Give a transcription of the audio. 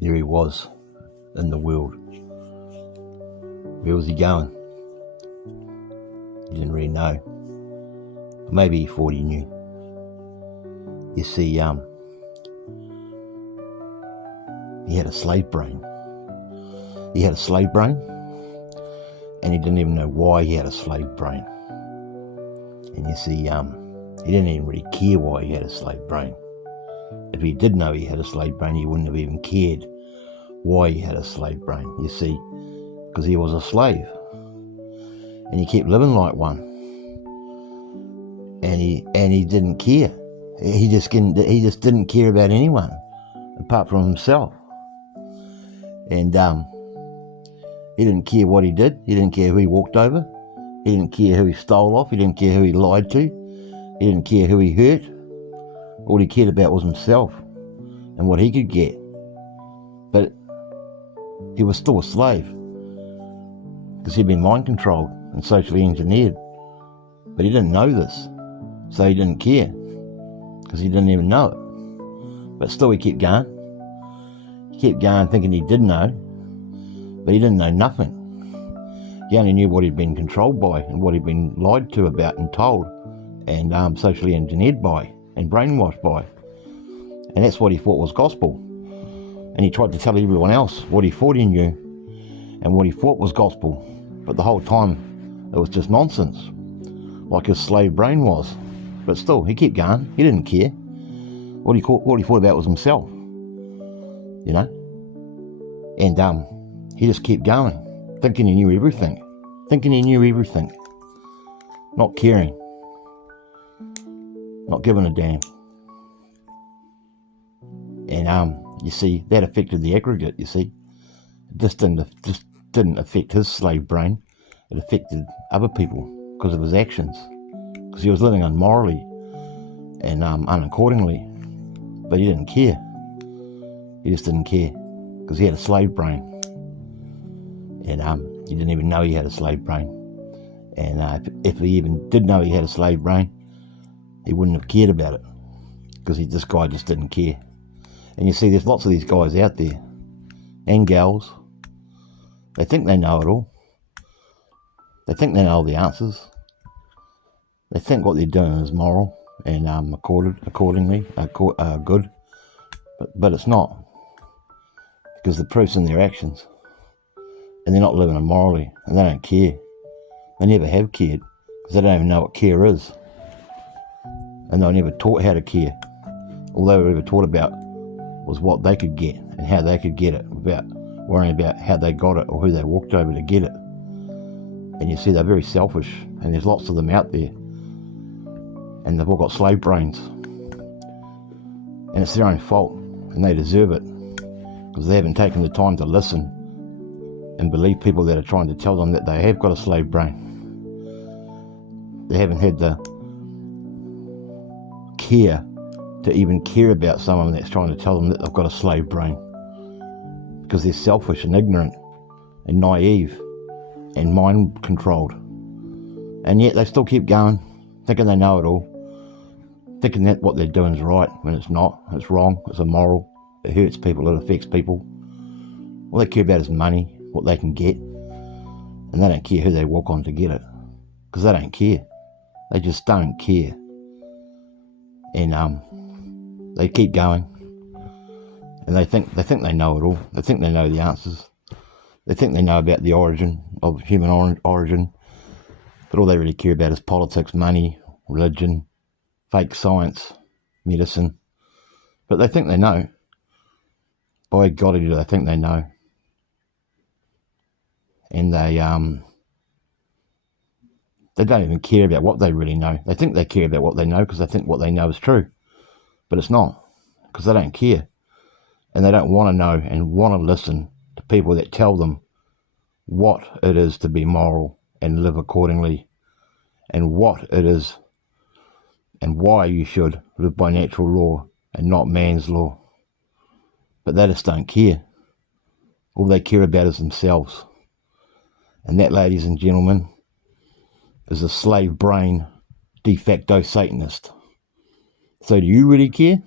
There he was in the world. Where was he going? He didn't really know. Maybe he thought he knew. You see, he had a slave brain. He had a slave brain, and he didn't even know why he had a slave brain. And you see, he didn't even really care why he had a slave brain. If he did know he had a slave brain, he wouldn't have even cared why he had a slave brain, you see, because he was a slave. And he kept living like one. And he didn't care. He just didn't care about anyone apart from himself. And he didn't care what he did. He didn't care who he walked over. He didn't care who he stole off. He didn't care who he lied to. He didn't care who he hurt. All he cared about was himself and what he could get. But he was still a slave because he'd been mind controlled and socially engineered. But he didn't know this, so he didn't care because he didn't even know it. But still he kept going. He kept going thinking he did know, but he didn't know nothing. He only knew what he'd been controlled by and what he'd been lied to about and told and socially engineered by and brainwashed by. And that's what he thought was gospel. And he tried to tell everyone else what he thought he knew and what he thought was gospel. But the whole time it was just nonsense, like his slave brain was. But still, he kept going. He didn't care. What he thought about was himself, you know. And he just kept going, thinking he knew everything. Thinking he knew everything. Not caring. Not giving a damn. And you see, that affected the aggregate, you see. It just didn't affect his slave brain. It affected other people because of his actions. Because he was living unmorally and unaccordingly. But he didn't care. He just didn't care because he had a slave brain. And he didn't even know he had a slave brain. And if he even did know he had a slave brain, he wouldn't have cared about it because this guy just didn't care. And you see, there's lots of these guys out there and gals. They think they know it all. They think they know all the answers. They think what they're doing is moral and accordingly good, but it's not, because the proof's in their actions, and they're not living immorally, and they don't care. They never have cared because they don't even know what care is, and they were never taught how to care. All they were ever taught about was what they could get and how they could get it, without worrying about how they got it or who they walked over to get it. And you see, they're very selfish, and there's lots of them out there, and they've all got slave brains, and it's their own fault, and they deserve it because they haven't taken the time to listen and believe people that are trying to tell them that they have got a slave brain. They haven't had the care to even care about someone that's trying to tell them that they've got a slave brain, because they're selfish and ignorant and naive and mind controlled. And yet they still keep going, thinking they know it all, thinking that what they're doing is right when it's not. It's wrong, it's immoral, it hurts people, it affects people. All they care about is money, what they can get, and they don't care who they walk on to get it, because they don't care. They just don't care. And they keep going, and they think they know it all. They think they know the answers. They think they know about the origin of human origin, but all they really care about is politics, money, religion, fake science, medicine. But they think they know. By golly, do they think they know. And they don't even care about what they really know. They think they care about what they know because they think what they know is true. But it's not, because they don't care. And they don't want to know and want to listen to people that tell them what it is to be moral and live accordingly, and what it is and why you should live by natural law and not man's law. But they just don't care. All they care about is themselves. And that, ladies and gentlemen, is a slave brain de facto Satanist. So do you really care?